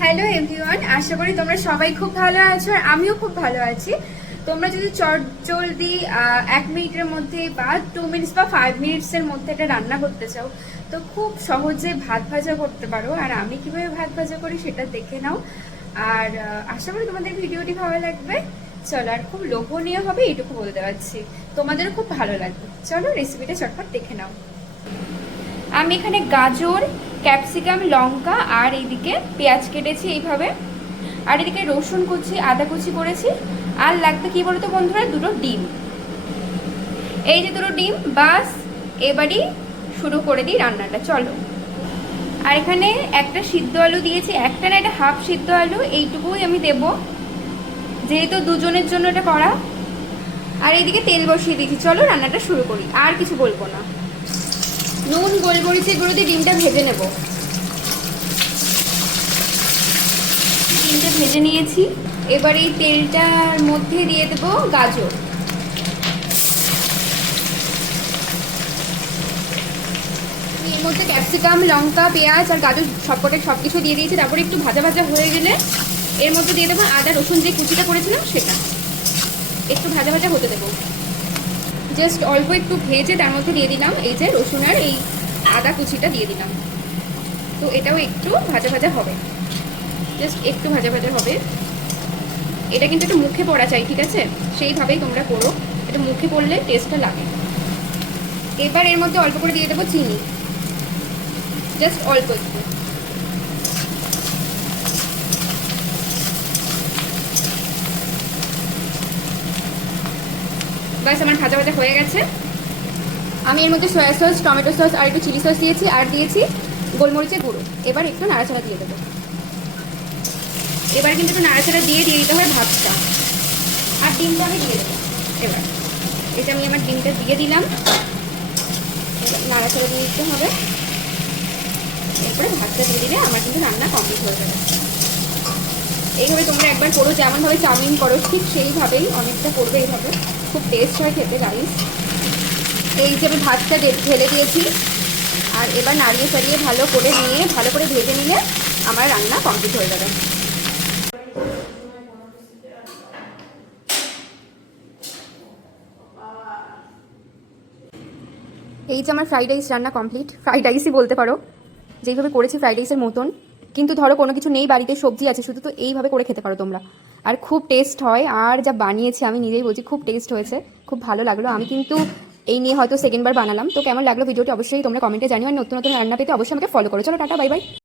Hello everyone, আশা করি তোমরা সবাই খুব ভালো আছো আর আমিও খুব ভালো আছি। তোমরা যদি চটজলদি 1 মিনিটের মধ্যে বা 2 মিনিটস বা 5 মিনিটসের মধ্যে এটা রান্না করতে চাও তো খুব সহজে ভাত ভাজা করতে পারো। আর আমি কিভাবে ভাত ভাজা করি সেটা দেখে নাও। আর আশা করি তোমাদের ভিডিওটি ভালো লাগবে। চলো, আর খুব লোভনীয় হবে এইটুকু বলতে পারছি, তোমাদেরও খুব ভালো লাগবে। চলো রেসিপিটা চটপট দেখে নাও। আমি এখানে গাজর, ক্যাপসিকাম, লঙ্কা আর এইদিকে পেঁয়াজ কেটেছি এইভাবে। আর এদিকে রসুন কুচি, আদা কুচি করেছি। আর লাগবে কি বলতো বন্ধুরা, দুটো ডিম। এই যে দুটো ডিম, বাস এবারই শুরু করে দিই রান্নাটা। চলো। আর এখানে একটা সিদ্ধ আলু দিয়েছি, একটা না, এটা হাফ সিদ্ধ আলু, এইটুকুই আমি দেব যেহেতু দুজনের জন্য এটা করা। আর এইদিকে তেল বসিয়ে দিয়েছি। চলো রান্নাটা শুরু করি, আর কিছু বলবো না। নুন, গোলমরিচের গুঁড়ো দিয়ে ডিমটা ভেজে নেব। ডিমটা ভেজে নিয়েছি। এবার এই তেলটার মধ্যে দিয়ে দেবো গাজর। এর মধ্যে ক্যাপসিকাম, লঙ্কা, পেঁয়াজ আর গাজর সবকিছু দিয়ে দিয়েছি। তারপরে একটু ভাজা ভাজা হয়ে গেলে এর মধ্যে দিয়ে দেবো আদা রসুন যে কুচিটা করেছিলাম সেটা। একটু ভাজা ভাজা হতে দেবো। জাস্ট অল্প একটু ভেজে তার মধ্যে দিয়ে দিলাম এই যে রসুন আর এই আদা কুচিটা দিয়ে দিলাম। তো এটাও একটু ভাজা ভাজা হবে, জাস্ট একটু ভাজা ভাজা হবে। এটা কিন্তু একটু মুখে পড়া চাই, ঠিক আছে? সেইভাবেই তোমরা করো, এটা মুখে পড়লে টেস্টটা লাগে। এবার এর মধ্যে অল্প করে দিয়ে দেবো চিনি, জাস্ট অল্প একটু। ব্যাস আমার ভাজা ভাজা হয়ে গেছে। আমি এর মধ্যে সয়া সস, টমেটো সস আর একটু চিলি সস দিয়েছি, আর দিয়েছি গোলমরিচের গুঁড়ো। এবার একটু নাড়াচাড়া দিয়ে দেবো। এবার কিন্তু একটু নাড়াচাড়া দিয়ে দিতে হবে ভাতটা। আর ডিমটা আমি দিয়ে দেবো। এবার এটা আমি আমার ডিমটা দিয়ে দিলাম। নাড়াচাড়া দিয়ে দিতে হবে। এরপরে ভাতটা দিয়ে দিলে আমার কিন্তু রান্না কমপ্লিট হয়ে যাবে। এইভাবে তোমরা একবার করো, যেমনভাবে চাউমিন করো ঠিক সেইভাবেই অনেকটা করবে। এইভাবে খুব টেস্ট হয় খেতে গাইস। এই যে আমি ভাতটা ঢেলে দিয়েছি। আর এবার নাড়িয়ে চাড়িয়ে ভালো করে নিয়ে ভালো করে ভেজে নিলে আমার রান্না কমপ্লিট হয়ে যাবে। এই যে আমার ফ্রাইড রাইস রান্না কমপ্লিট। ফ্রাইড রাইসই বলতে পারো, যেইভাবে করেছি ফ্রাইড রাইসের মতন। কিন্তু ধরো কোনো কিছু নেই বাড়িতে, সবজি আছে শুধু, তো এইভাবে করে খেতে পারো তোমরা। আর খুব টেস্ট হয়। আর যা বানিয়েছি আমি নিজেই বলছি, খুব টেস্ট হয়েছে, খুব ভালো লাগলো। আমি কিন্তু এই নিয়ে হয়তো সেকেন্ডবার বানালাম। তো কেমন লাগলো ভিডিওটি অবশ্যই তোমরা কমেন্টে জানিও। আর নতুন নতুন রান্না পেতে অবশ্যই আমাকে ফলো করো। চলো টাটা, বাই বাই।